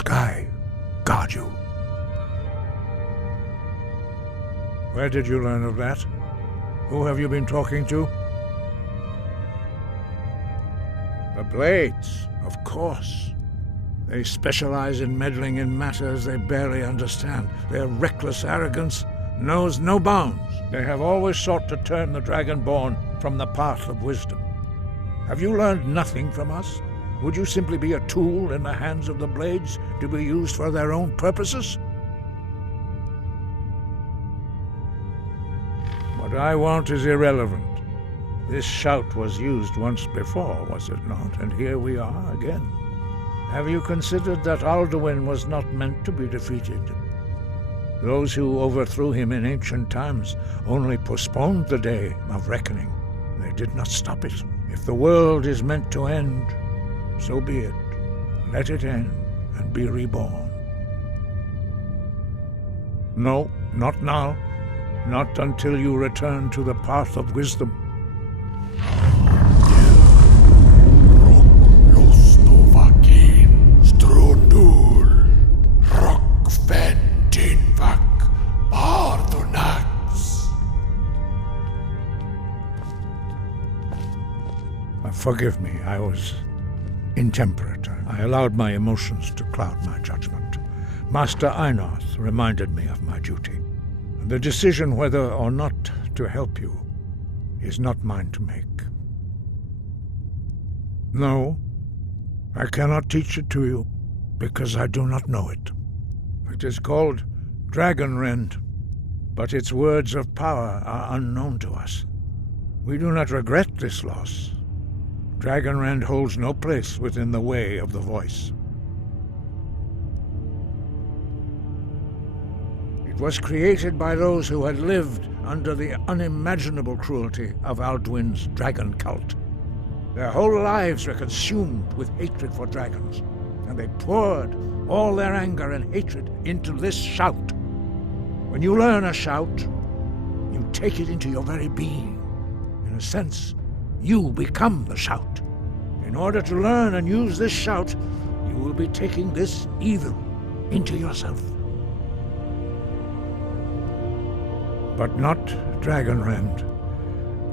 sky guard you. Where did you learn of that? Who have you been talking to? The Blades, of course. They specialize in meddling in matters they barely understand. Their reckless arrogance knows no bounds. They have always sought to turn the Dragonborn from the path of wisdom. Have you learned nothing from us? Would you simply be a tool in the hands of the Blades to be used for their own purposes? What I want is irrelevant. This shout was used once before, was it not? And here we are again. Have you considered that Alduin was not meant to be defeated? Those who overthrew him in ancient times only postponed the day of reckoning. They did not stop it. If the world is meant to end, so be it. Let it end and be reborn. No, not now. Not until you return to the path of wisdom. Forgive me, I was intemperate. I allowed my emotions to cloud my judgment. Master Einarth reminded me of my duty. The decision whether or not to help you is not mine to make. No, I cannot teach it to you, because I do not know it. It is called Dragonrend, but its words of power are unknown to us. We do not regret this loss. Dragonrend holds no place within the way of the voice. It was created by those who had lived under the unimaginable cruelty of Alduin's dragon cult. Their whole lives were consumed with hatred for dragons, and they poured all their anger and hatred into this shout. When you learn a shout, you take it into your very being. In a sense, you become the shout. In order to learn and use this shout, you will be taking this evil into yourself. But not Dragonrend.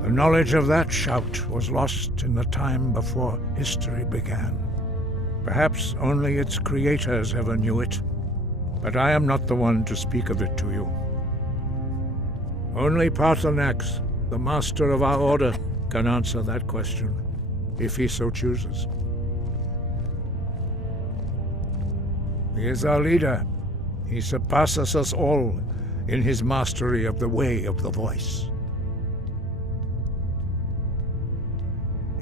The knowledge of that shout was lost in the time before history began. Perhaps only its creators ever knew it, but I am not the one to speak of it to you. Only Paarthurnax, the master of our order, can answer that question, if he so chooses. He is our leader. He surpasses us all in his mastery of the way of the voice.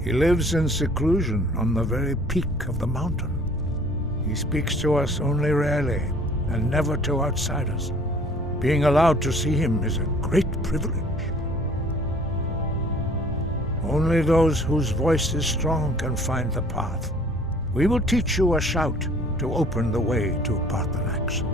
He lives in seclusion on the very peak of the mountain. He speaks to us only rarely, and never to outsiders. Being allowed to see him is a great privilege. Only those whose voice is strong can find the path. We will teach you a shout to open the way to Paarthurnax.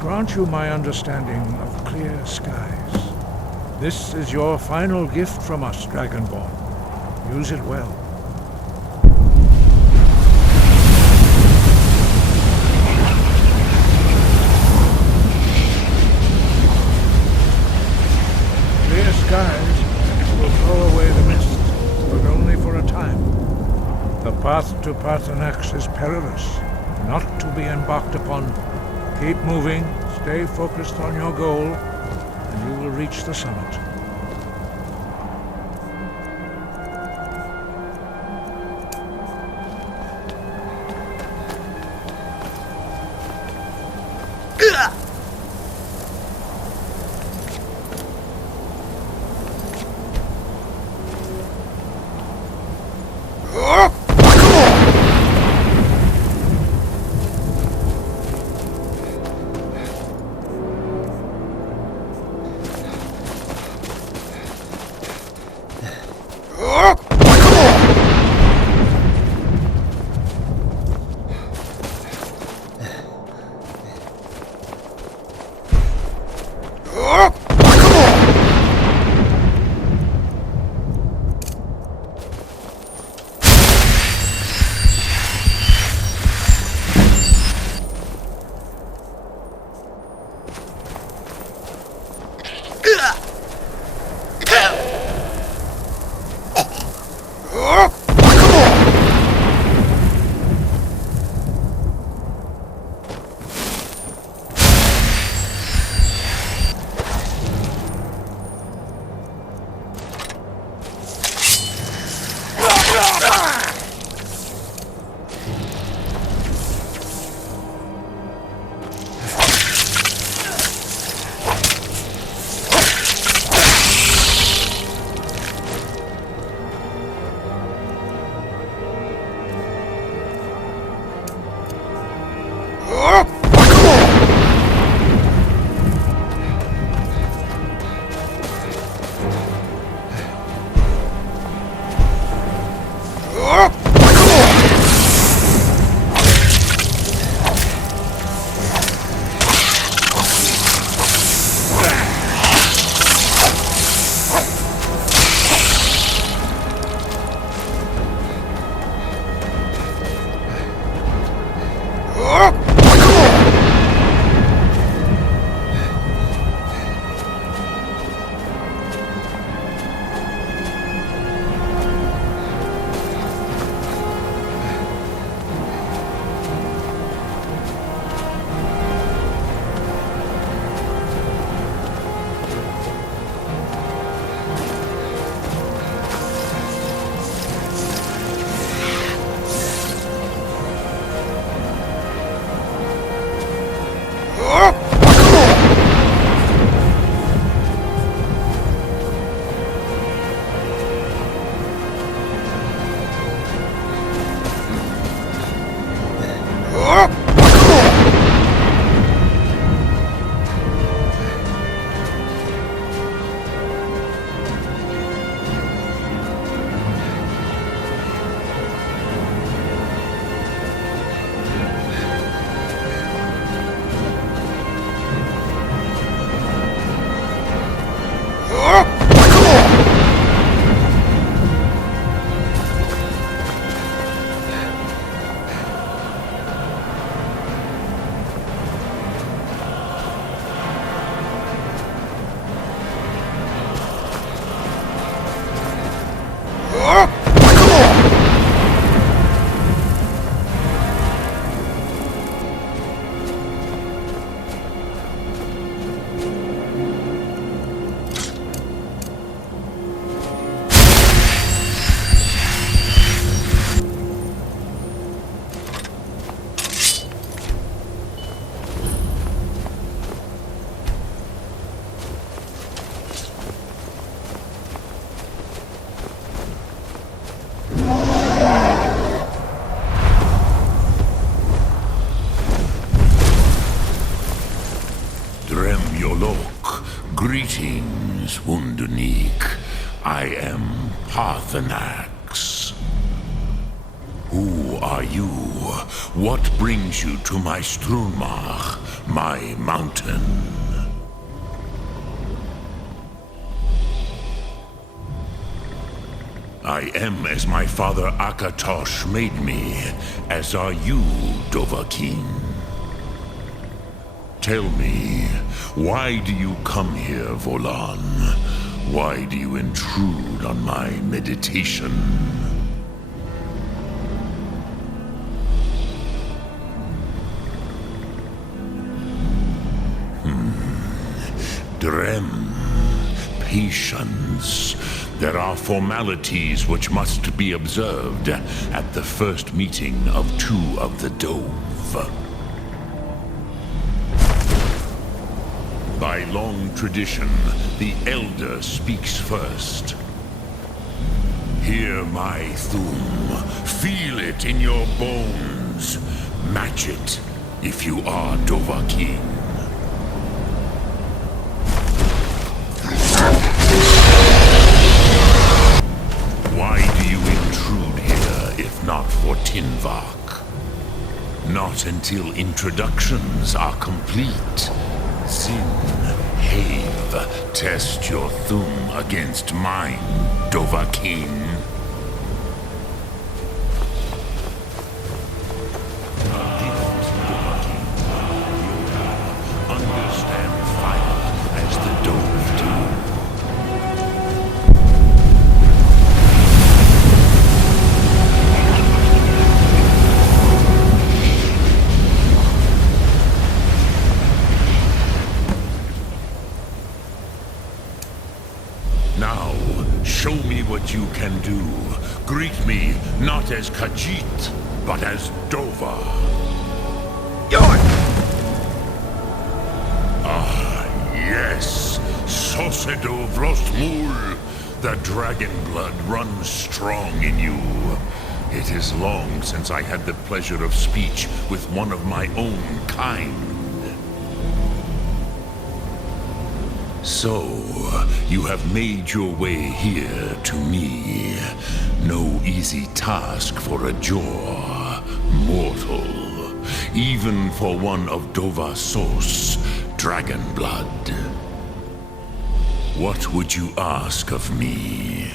Grant you my understanding of clear skies. This is your final gift from us, Dragonborn. Use it well. Clear skies will blow away the mist, but only for a time. The path to Parthenax is perilous, not to be embarked upon. Keep moving, stay focused on your goal, and you will reach the summit. Greetings, Wunderneek. I am Parthenax. Who are you? What brings you to my Strunmach, my mountain? I am as my father Akatosh made me, as are you, Dovahkiin. Tell me, why do you come here, Volan? Why do you intrude on my meditation? Drem. Patience. There are formalities which must be observed at the first meeting of two of the Dove. By long tradition, the Elder speaks first. Hear my Thum. Feel it in your bones. Match it if you are Dovahkiin. Why do you intrude here if not for Tinvak? Not until introductions are complete. Sin, Have, test your Thum against mine, Dovahkiin. Understand fire as the Dove do. Now, show me what you can do. Greet me not as Khajiit, but as Dova. Ah, yes. Sosedo Vrostmul. The dragon blood runs strong in you. It is long since I had the pleasure of speech with one of my own kind. So, you have made your way here to me. No easy task for a Jor, mortal. Even for one of Dova Sos, dragon blood. What would you ask of me?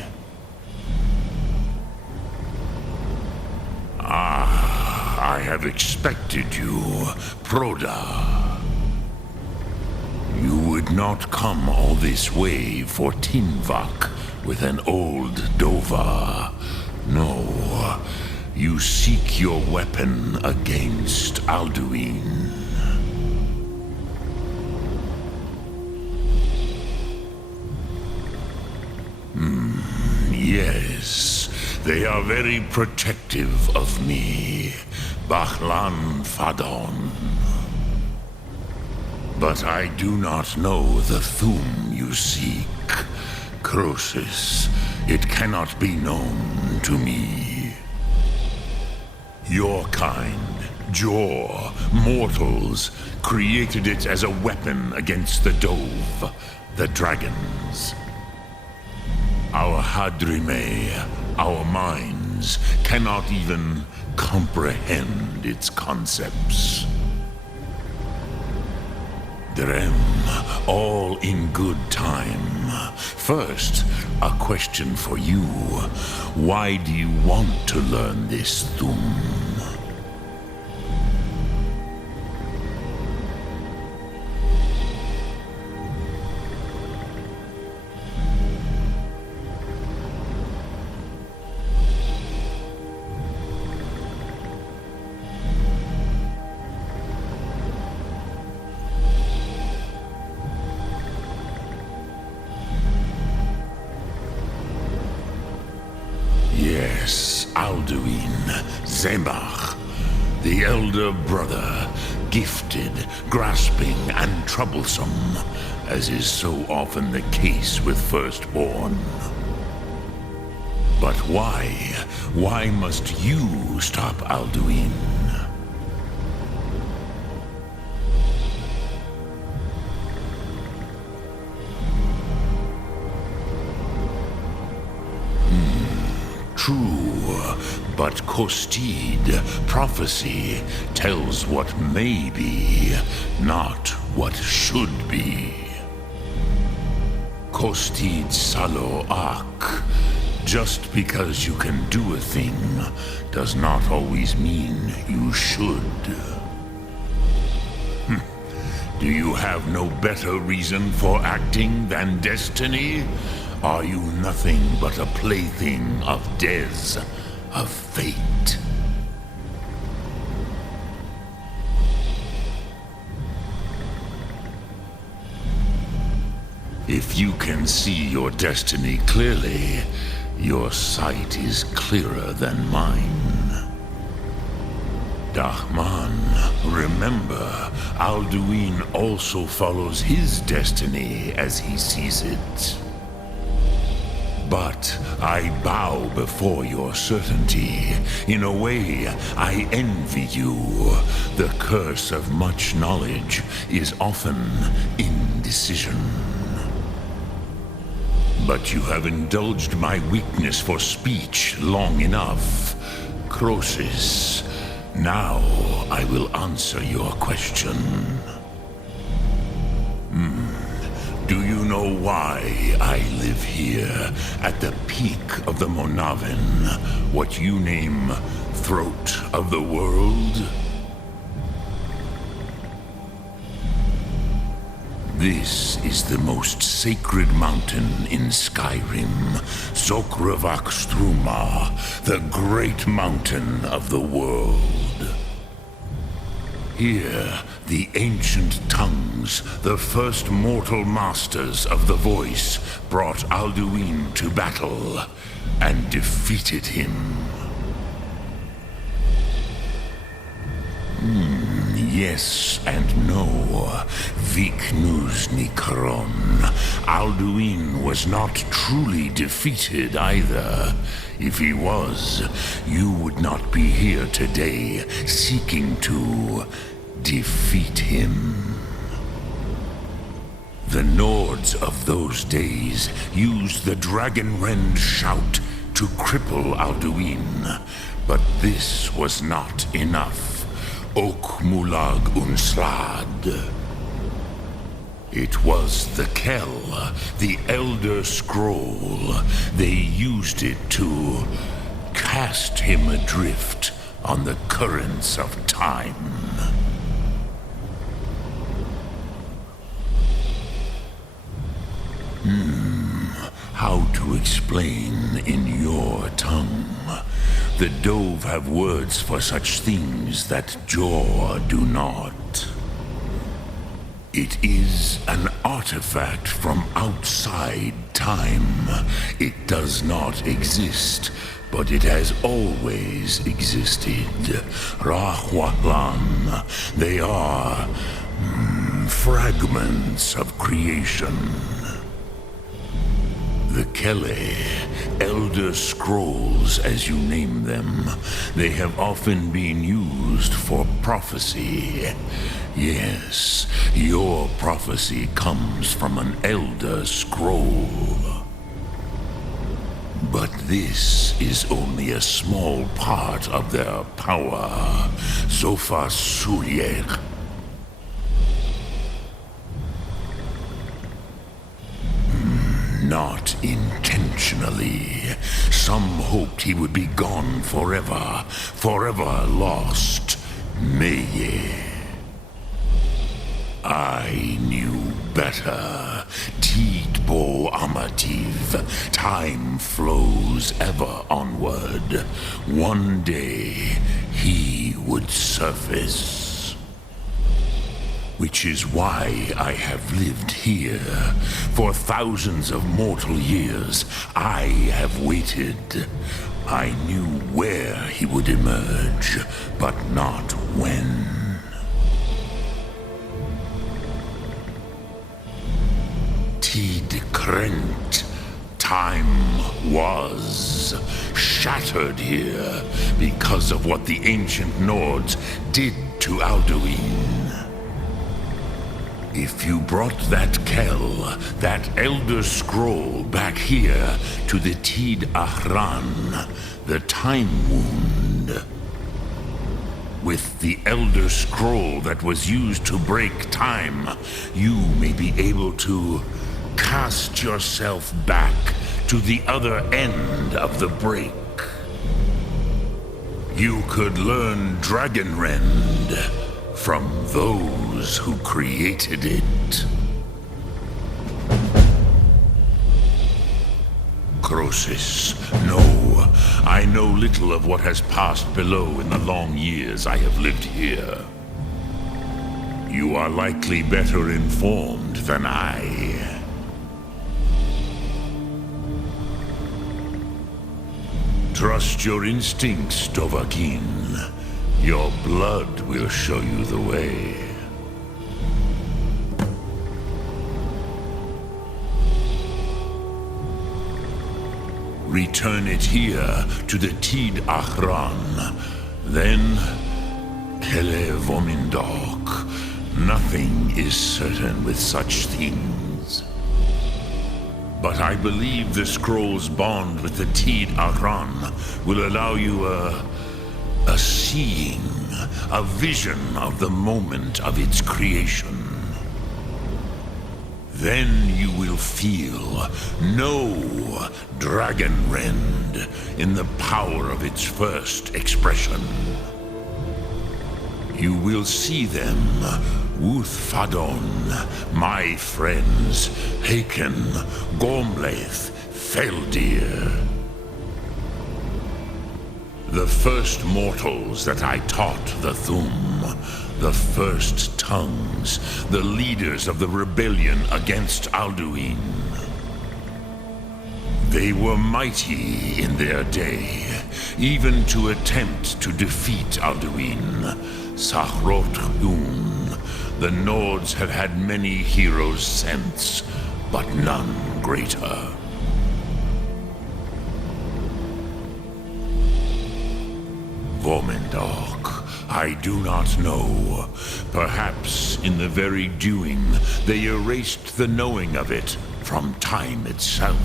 Ah, I have expected you, Proda. You would not come all this way for Tinvak with an old Dova. No, you seek your weapon against Alduin. Yes, they are very protective of me, Bahlan Fadon. But I do not know the Thum you seek. Croesus, it cannot be known to me. Your kind, Jor, mortals, created it as a weapon against the Dove, the dragons. Our Hadrime, our minds, cannot even comprehend its concepts. Drem, all in good time. First, a question for you. Why do you want to learn this Thum? Yes, Alduin, Zemach, the elder brother, gifted, grasping, and troublesome, as is so often the case with firstborn. But why? Why must you stop Alduin? True, but Kostid, prophecy, tells what may be, not what should be. Kostid Salo Ak, Just because you can do a thing does not always mean you should. Do you have no better reason for acting than destiny? Are you nothing but a plaything of Des, of fate? If you can see your destiny clearly, your sight is clearer than mine. Dahman, remember, Alduin also follows his destiny as he sees it. But I bow before your certainty. In a way, I envy you. The curse of much knowledge is often indecision. But you have indulged my weakness for speech long enough. Croesus, now I will answer your question. Do you know why I live here, at the peak of the Monavin, what you name Throat of the World? This is the most sacred mountain in Skyrim, Zokravak Struma, the great mountain of the world. Here, the ancient tongues, the first mortal masters of the voice, brought Alduin to battle and defeated him. Yes and no. Viknuzny Karon. Alduin was not truly defeated either. If he was, you would not be here today seeking to defeat him. The Nords of those days used the Dragonrend shout to cripple Alduin, but this was not enough. Ok Mulag Unslad. It was the Kell, the Elder Scroll. They used it to cast him adrift on the currents of time. How to explain in your tongue? The Dove have words for such things that Jor do not. It is an artifact from outside time. It does not exist, but it has always existed. Rahwalan. They are fragments of creation. The Kele, Elder Scrolls as you name them, they have often been used for prophecy. Yes, your prophecy comes from an Elder Scroll. But this is only a small part of their power. Zofa Suryek. Not intentionally. Some hoped he would be gone forever, forever lost. Meye. I knew better. Tidbo Amativ. Time flows ever onward. One day, he would surface. Which is why I have lived here. For thousands of mortal years, I have waited. I knew where he would emerge, but not when. Tid Krent. Time was shattered here because of what the ancient Nords did to Alduin. If you brought that Kell, that Elder Scroll back here to the Tid Ahran, the Time Wound, with the Elder Scroll that was used to break time, you may be able to cast yourself back to the other end of the break. You could learn Dragonrend from those who created it. Croesus, no. I know little of what has passed below in the long years I have lived here. You are likely better informed than I. Trust your instincts, Dovahkiin. Your blood will show you the way. Return it here to the Tid Achran. Then, Kele Vomindok. Nothing is certain with such things. But I believe the scroll's bond with the Tid Achran will allow you a seeing, a vision of the moment of its creation. Then you will feel, know Dragonrend in the power of its first expression. You will see them, Wuthfadon, my friends, Haken, Gormlaith, Feldir. The first mortals that I taught the Thum, the first tongues, the leaders of the rebellion against Alduin. They were mighty in their day, even to attempt to defeat Alduin. Sahrot-Hun. The Nords have had many heroes since, but none greater. Vomindok, I do not know. Perhaps in the very doing, they erased the knowing of it from time itself.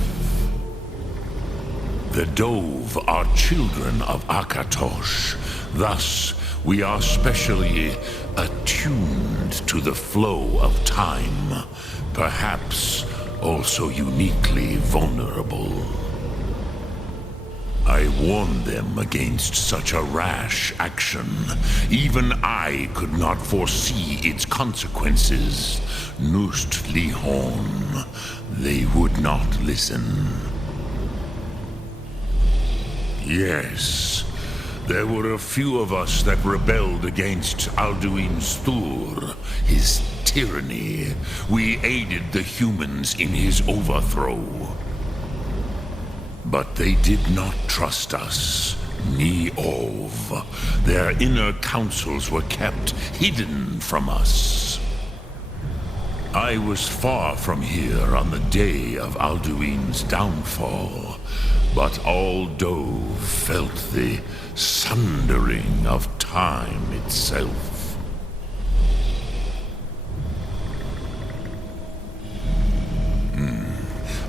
The Dove are children of Akatosh. Thus, we are specially attuned to the flow of time, perhaps also uniquely vulnerable. I warned them against such a rash action. Even I could not foresee its consequences. Nust Lihon, they would not listen. Yes, there were a few of us that rebelled against Alduin Stur, his tyranny. We aided the humans in his overthrow. But they did not trust us, ni Ov. Their inner counsels were kept hidden from us. I was far from here on the day of Alduin's downfall, but all Dove felt the sundering of time itself.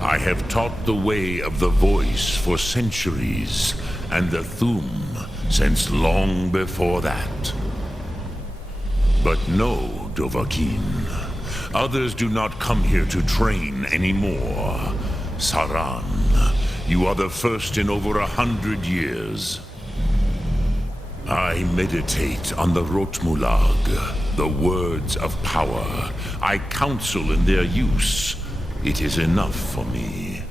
I have taught the way of the voice for centuries, and the Thum since long before that. But no, Dovahkiin. Others do not come here to train anymore. Saran, you are the first in over 100 years. I meditate on the Rotmulag, the words of power. I counsel in their use. It is enough for me.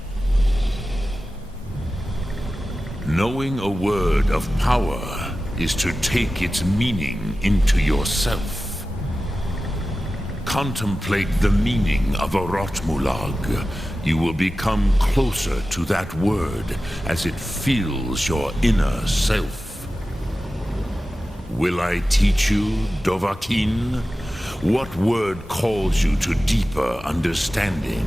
Knowing a word of power is to take its meaning into yourself. Contemplate the meaning of a Rotmulag. You will become closer to that word as it fills your inner self. Will I teach you, Dovahkiin? What word calls you to deeper understanding?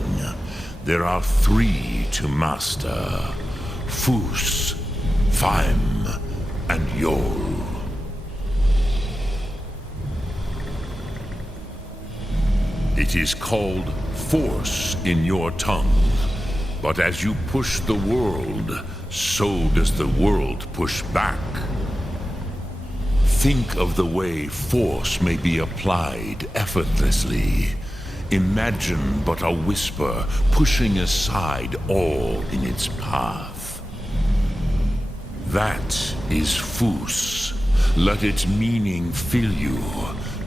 There are 3 to master: Fus, Faim, and Yol. It is called force in your tongue, but as you push the world, so does the world push back. Think of the way force may be applied effortlessly. Imagine but a whisper pushing aside all in its path. That is Fus. Let its meaning fill you.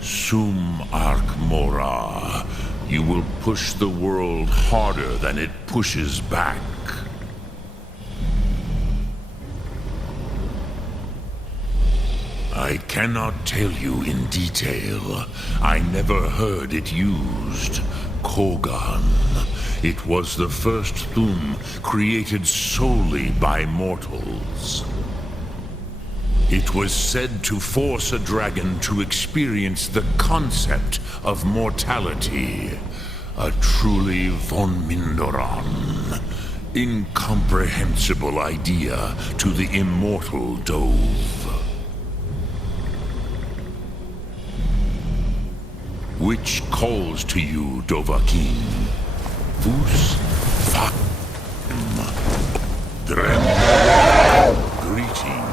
Sum arc mora. You will push the world harder than it pushes back. I cannot tell you in detail. I never heard it used. Kogan. It was the first Thum created solely by mortals. It was said to force a dragon to experience the concept of mortality. A truly von Mindoran. Incomprehensible idea to the immortal Dove. Which calls to you, Dovahkiin? Fus, Fam, Drem. Greetings.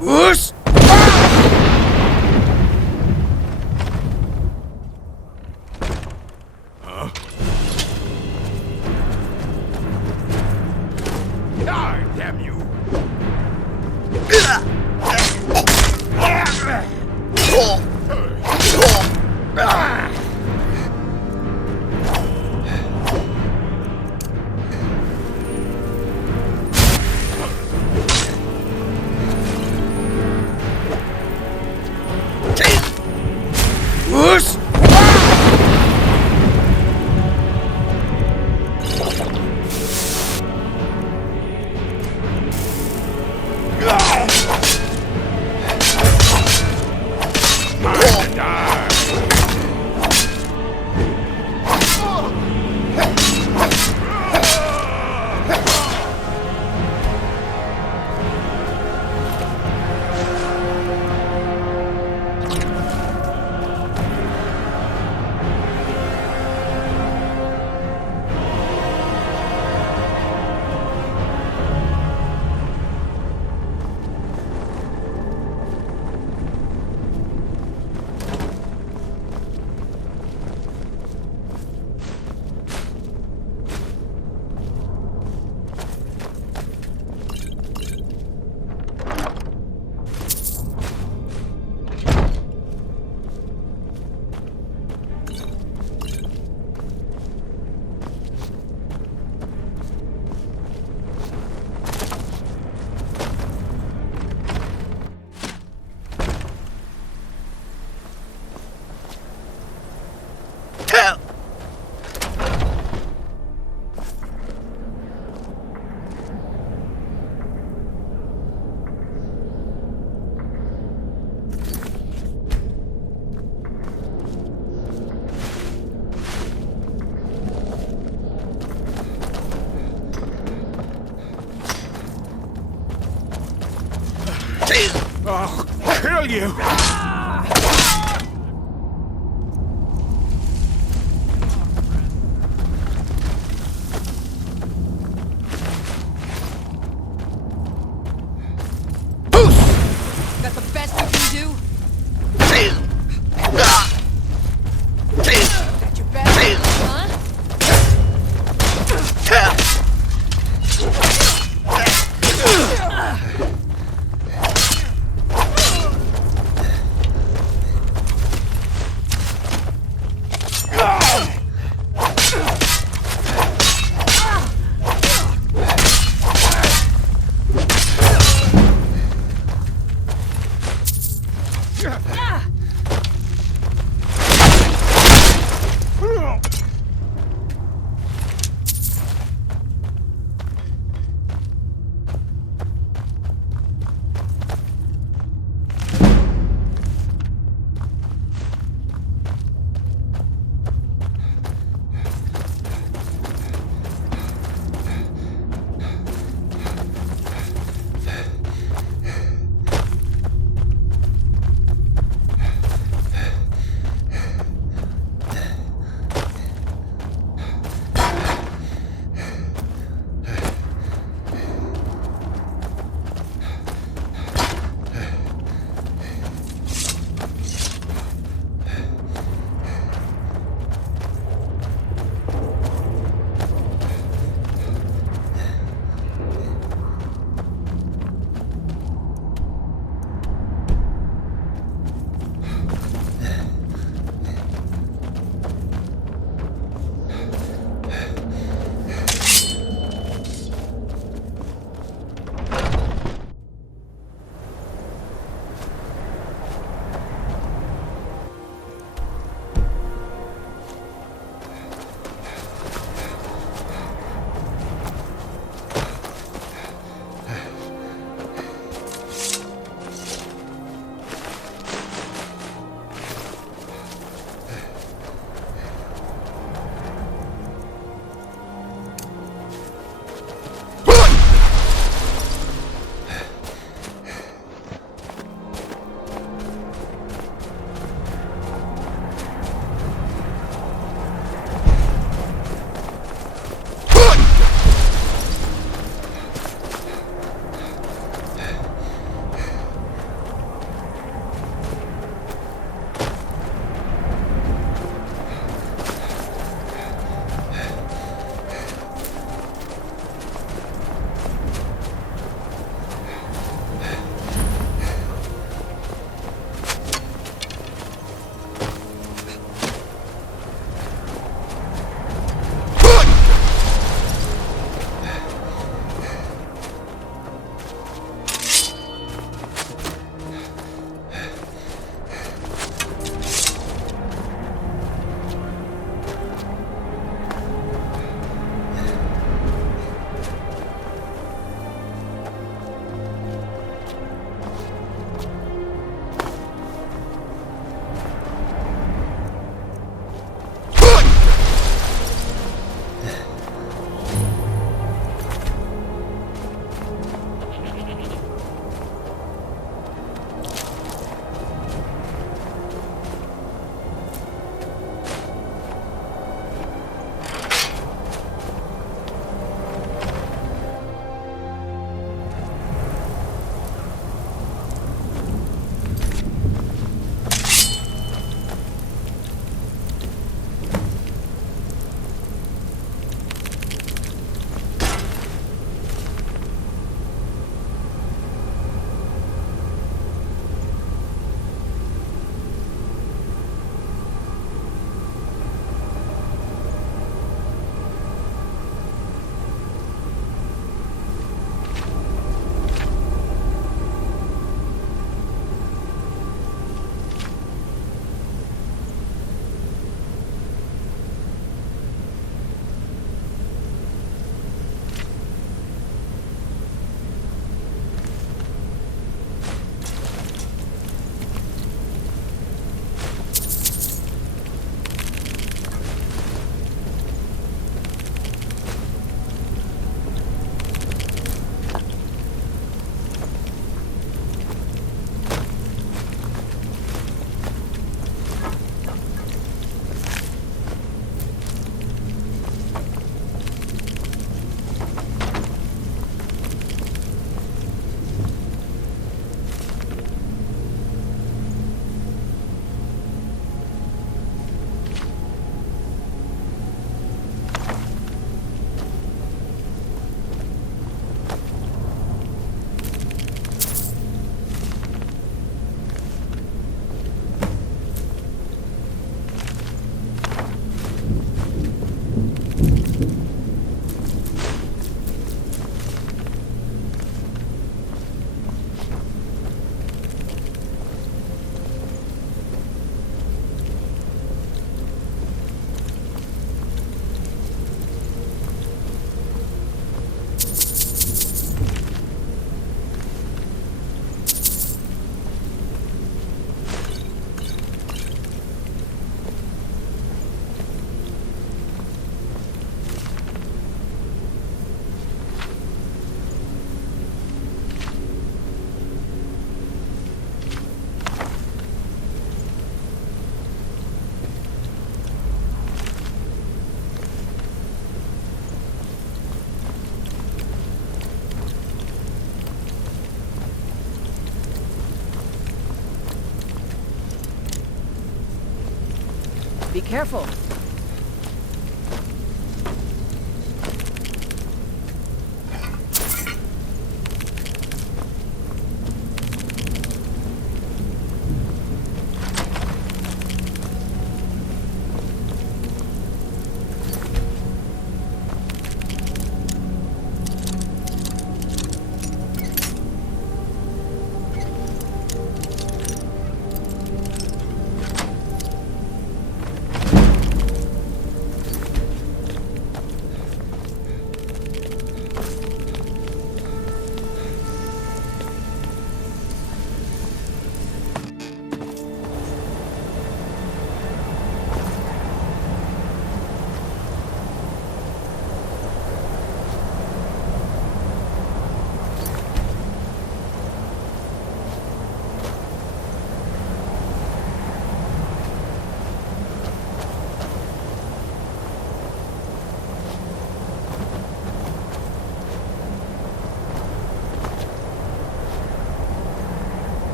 Whoosh! Ah, damn you! Whoosh! I'll kill you! That's the best you can do? That's your best, huh? Be careful.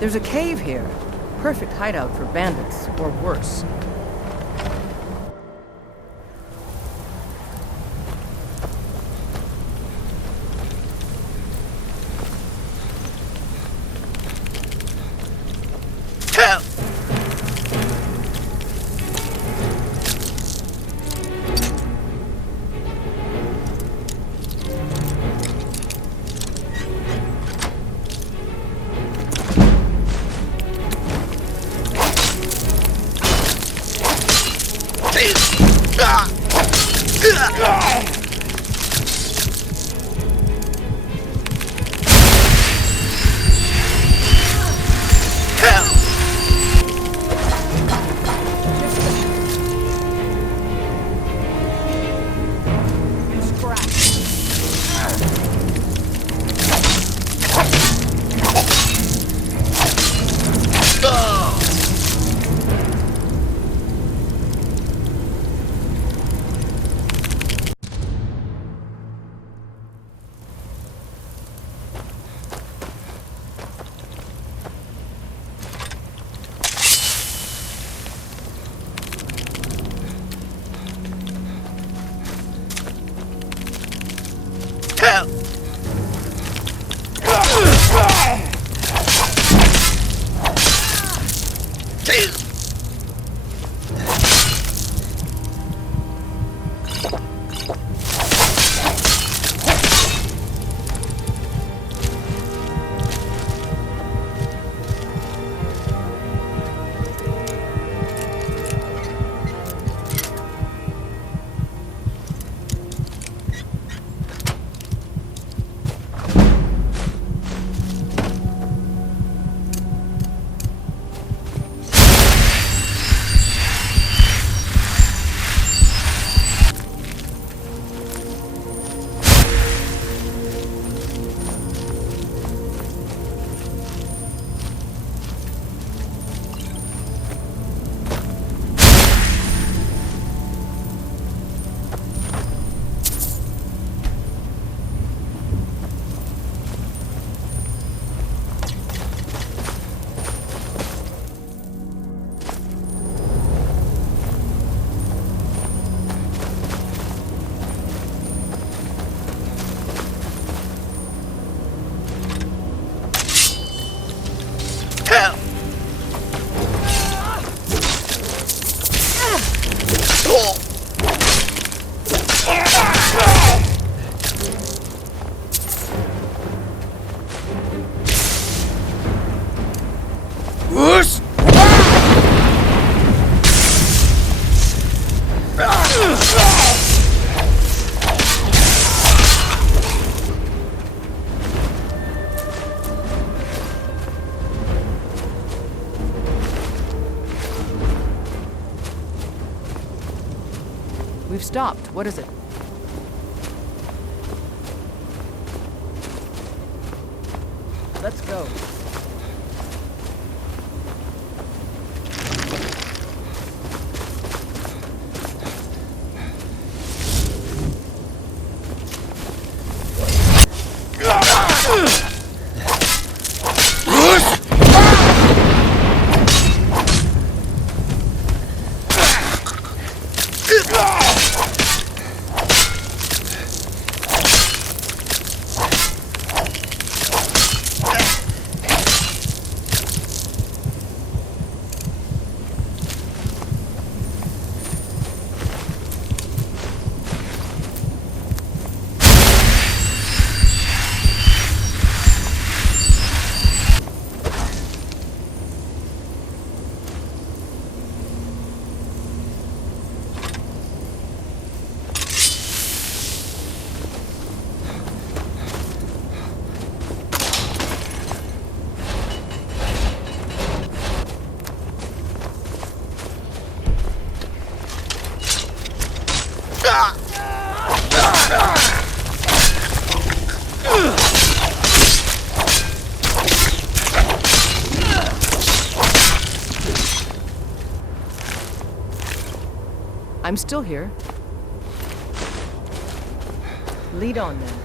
There's a cave here. Perfect hideout for bandits, or worse. We've stopped. What is it? Let's go. I'm still here. Lead on, then.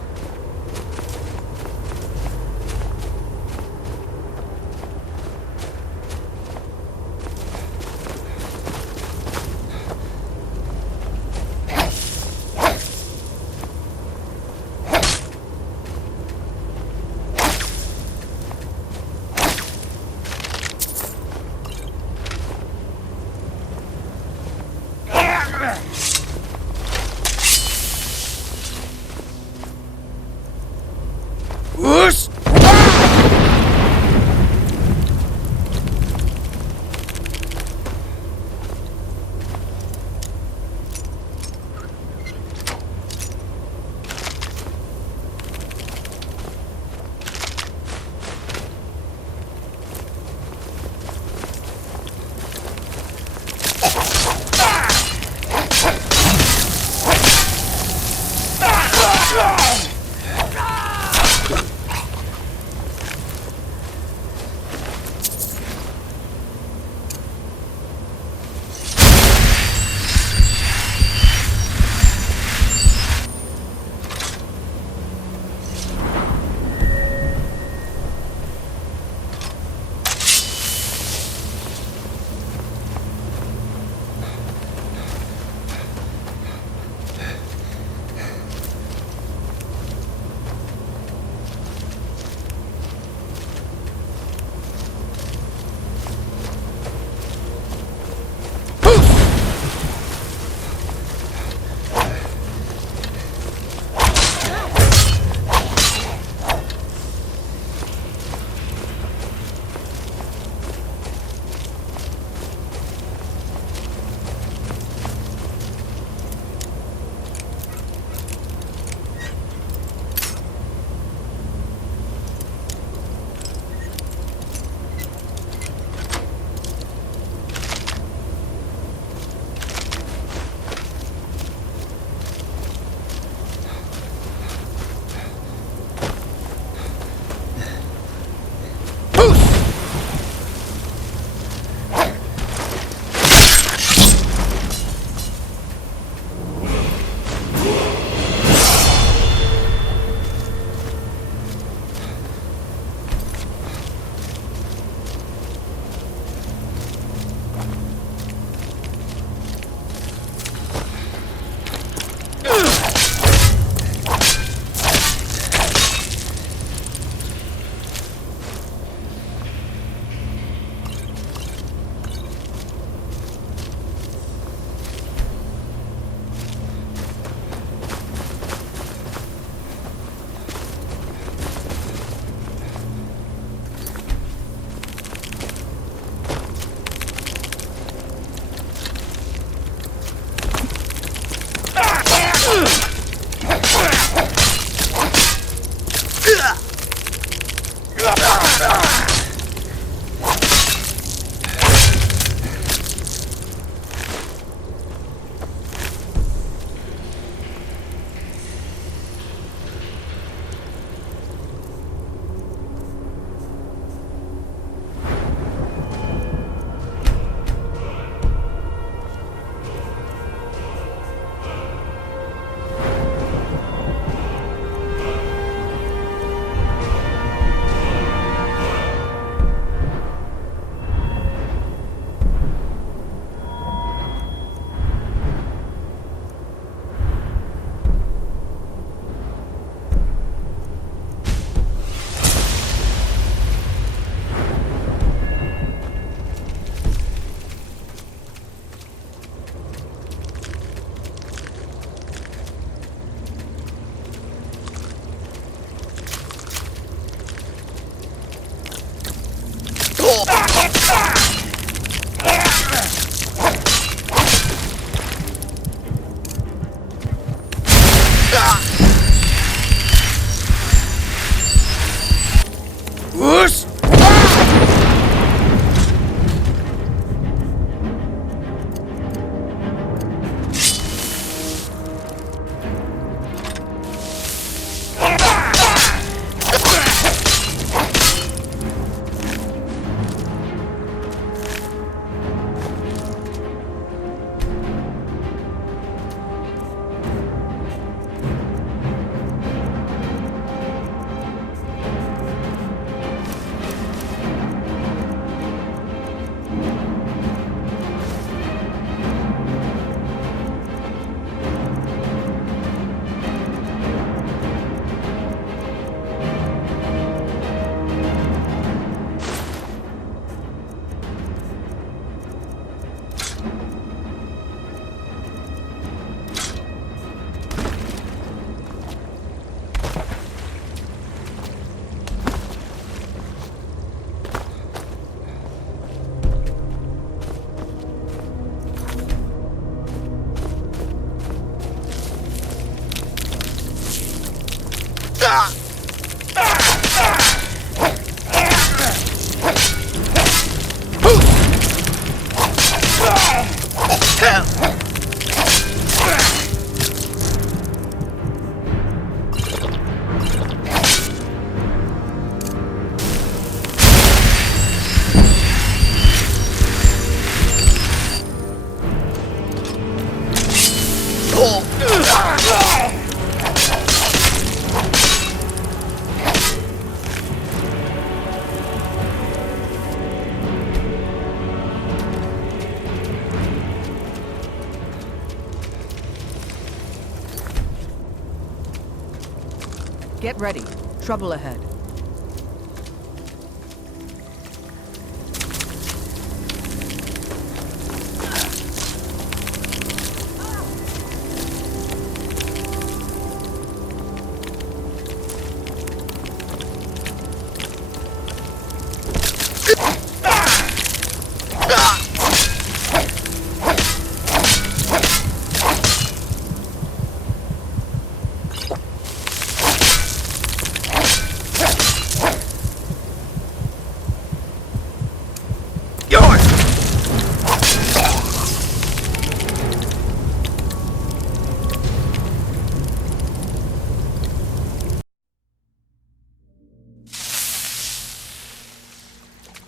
Get ready. Trouble ahead.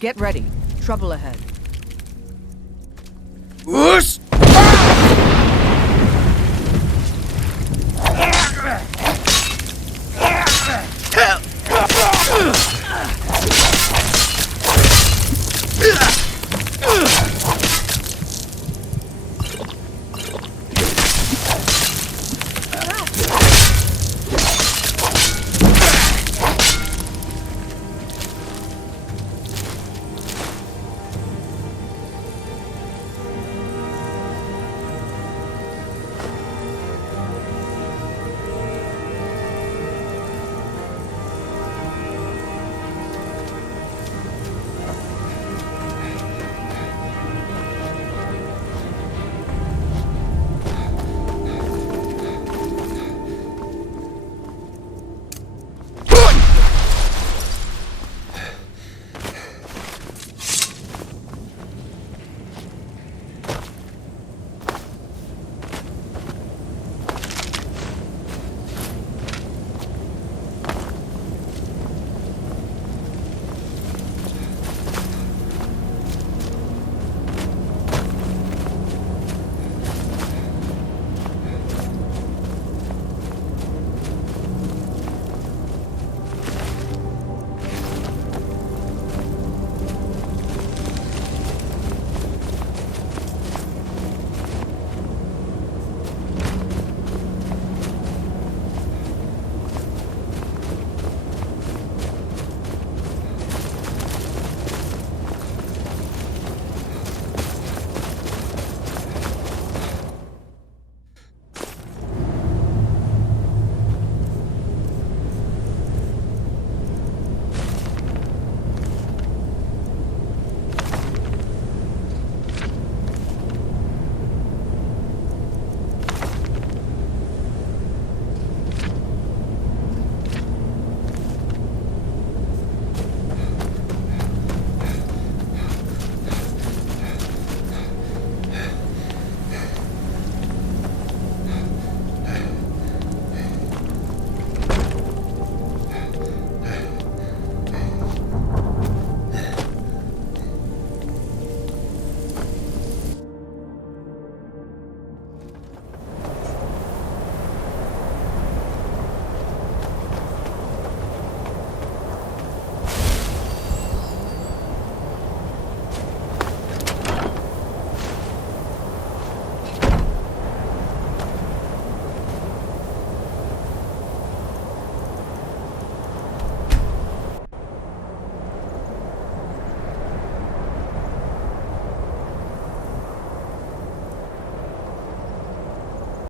Get ready. Trouble ahead. Whoosh! Help!